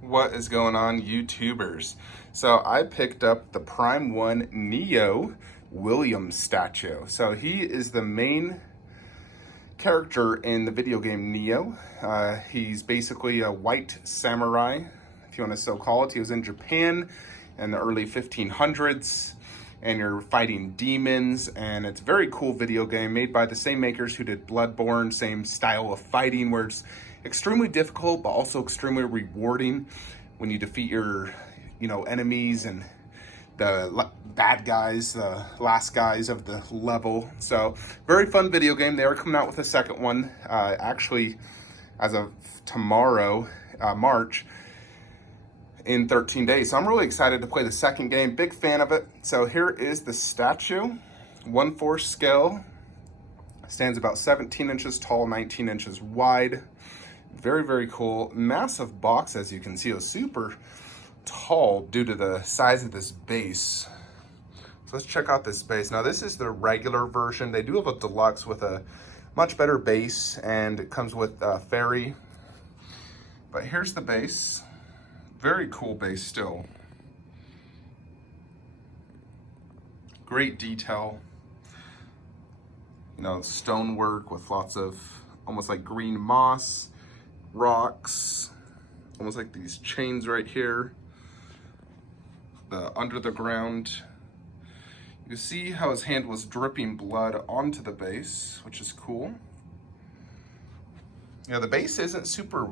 What is going on, YouTubers? So I picked up the Prime 1 Nioh Williams statue. So he is the main character in the video game Nioh. He's basically a white samurai, if you want to so call it. He was in Japan in the early 1500s, and you're fighting demons, and it's a very cool video game made by the same makers who did Bloodborne, same style of fighting, where it's extremely difficult but also extremely rewarding when you defeat your enemies and the bad guys, the last guys of the level. So very fun video game. They are coming out with a second one actually as of tomorrow, March, in 13 days. So I'm really excited to play the second game. Big fan of it. So here is the statue, 1/4 scale. Stands about 17 inches tall, 19 inches wide. Very, very cool. Massive box, as you can see. It's super tall due to the size of this base. So let's check out this base. Now this is the regular version. They do have a deluxe with a much better base, and it comes with a fairy. But here's the base. Very cool base still. Great detail. Stonework with lots of almost like green moss, rocks, almost like these chains right here. Under the ground. You see how his hand was dripping blood onto the base, which is cool. The base isn't super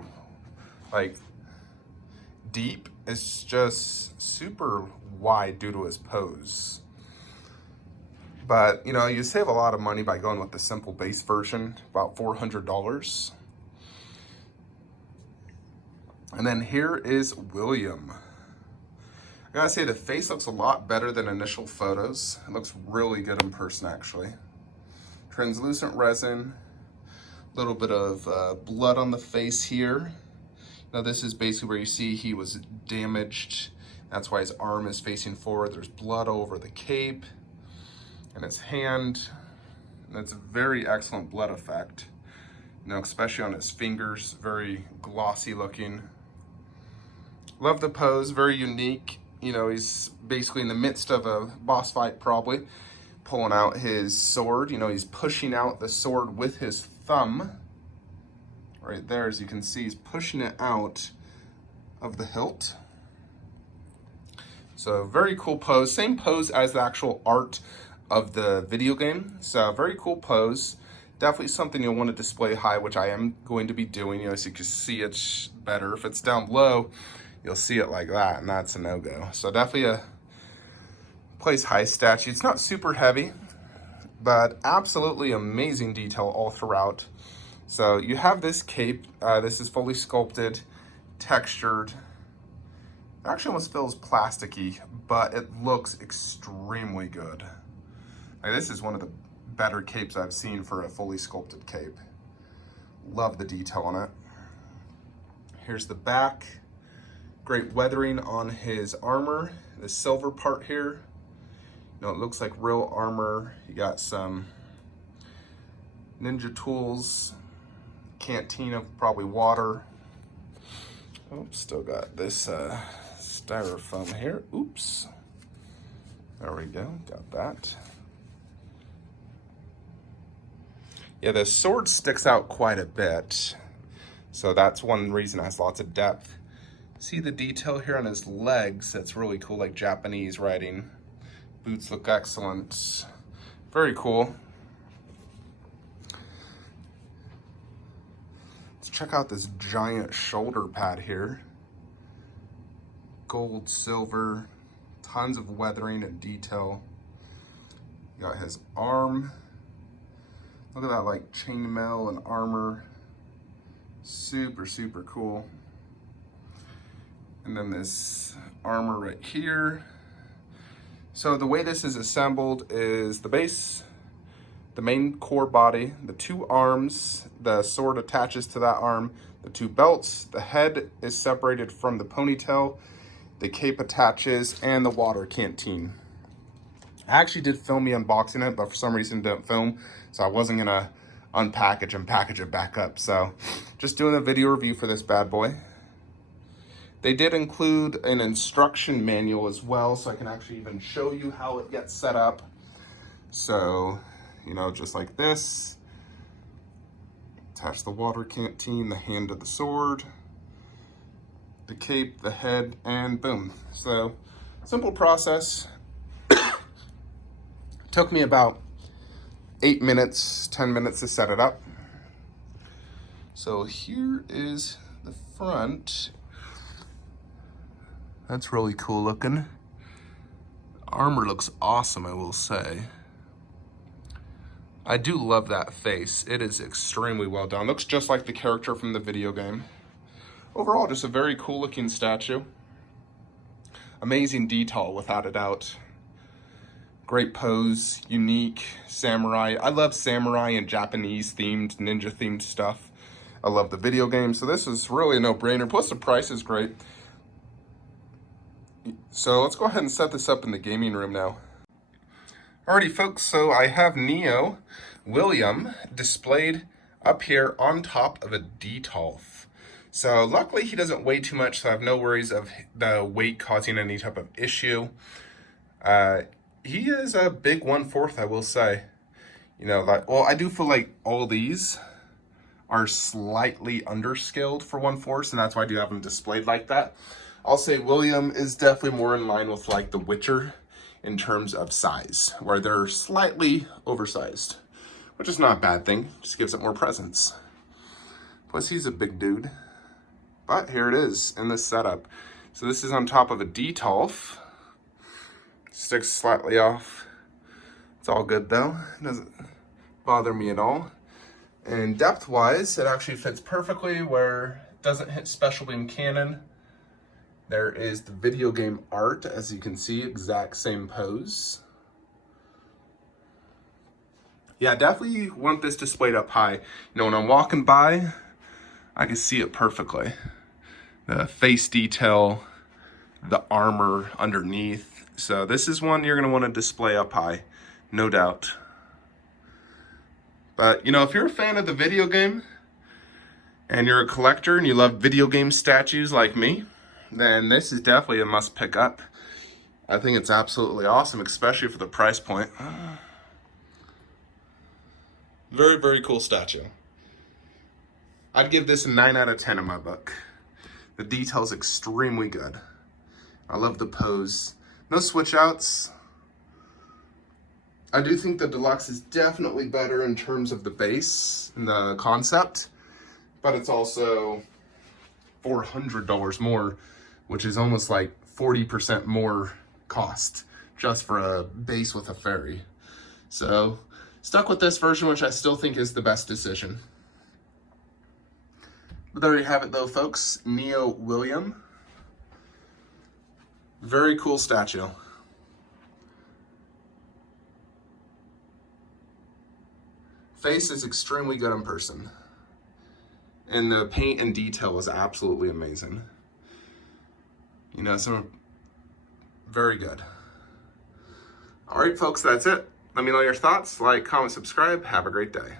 deep. It's just super wide due to his pose. But you save a lot of money by going with the simple base version, about $400. And then here is William. I gotta say, the face looks a lot better than initial photos. It looks really good in person, actually. Translucent resin, a little bit of blood on the face here. Now this is basically where you see he was damaged. That's why his arm is facing forward. There's blood all over the cape and his hand. And it's a very excellent blood effect. Especially on his fingers, very glossy looking. Love the pose, very unique. He's basically in the midst of a boss fight, probably pulling out his sword. He's pushing out the sword with his thumb. Right there, as you can see, he's pushing it out of the hilt. So very cool pose. Same pose as the actual art of the video game. So very cool pose. Definitely something you'll want to display high, which I am going to be doing. So you can see it better. If it's down low, you'll see it like that, and that's a no-go. So definitely a place high statue. It's not super heavy, but absolutely amazing detail all throughout. So you have this cape. This is fully sculpted, textured. It actually almost feels plasticky, but it looks extremely good. This is one of the better capes I've seen for a fully sculpted cape. Love the detail on it. Here's the back. Great weathering on his armor. The silver part here. It looks like real armor. You got some ninja tools. Canteen of probably water. Oh, still got this styrofoam here. Oops. There we go. Got that. The sword sticks out quite a bit. So that's one reason it has lots of depth. See the detail here on his legs? That's really cool, like Japanese writing. Boots look excellent. Very cool. Let's check out this giant shoulder pad here. Gold, silver, tons of weathering and detail. You got his arm. Look at that, like chainmail and armor. Super, super cool. And then this armor right here. So the way this is assembled is the base, the main core body, the two arms, the sword attaches to that arm, the two belts, the head is separated from the ponytail, the cape attaches, and the water canteen. I actually did film me unboxing it, but for some reason didn't film, so I wasn't gonna unpackage and package it back up. So just doing a video review for this bad boy. They did include an instruction manual as well, so I can actually even show you how it gets set up. So, you know, just like this. Attach the water canteen, the hand to the sword, the cape, the head, and boom. So, simple process. Took me about 8 minutes, 10 minutes to set it up. So here is the front. That's really cool looking. Armor looks awesome, I will say. I do love that face. It is extremely well done. Looks just like the character from the video game. Overall, just a very cool looking statue. Amazing detail, without a doubt. Great pose, unique, samurai. I love samurai and Japanese themed, ninja themed stuff. I love the video game, so this is really a no-brainer. Plus the price is great. So let's go ahead and set this up in the gaming room now. Alrighty folks, so I have Nioh William displayed up here on top of a Detolf. So luckily he doesn't weigh too much, so I have no worries of the weight causing any type of issue. He is a big 1/4, I will say. You know, like, well, I do feel like all these are slightly underscaled for 1/4, and that's why I do have them displayed like that. I'll say William is definitely more in line with like The Witcher in terms of size, where they're slightly oversized, which is not a bad thing. Just gives it more presence. Plus he's a big dude. But here it is in this setup. So this is on top of a Detolf. Sticks slightly off. It's all good though. It doesn't bother me at all. And depth-wise, it actually fits perfectly where it doesn't hit special beam cannon. There is the video game art, as you can see, exact same pose. Yeah, definitely want this displayed up high. You know, when I'm walking by, I can see it perfectly. The face detail, the armor underneath. So this is one you're gonna wanna display up high, no doubt. But, you know, if you're a fan of the video game, and you're a collector and you love video game statues like me, then this is definitely a must pick up. I think it's absolutely awesome, especially for the price point. Very, very cool statue. I'd give this a 9 out of 10 in my book. The detail's extremely good. I love the pose. No switch outs. I do think the deluxe is definitely better in terms of the base and the concept, but it's also $400 more, which is almost like 40% more cost just for a base with a fairy. So stuck with this version, which I still think is the best decision. But there you have it though, folks. Nioh William. Very cool statue. Face is extremely good in person. And the paint and detail is absolutely amazing. You know, some very good. All right, folks, that's it. Let me know your thoughts. Like, comment, subscribe. Have a great day.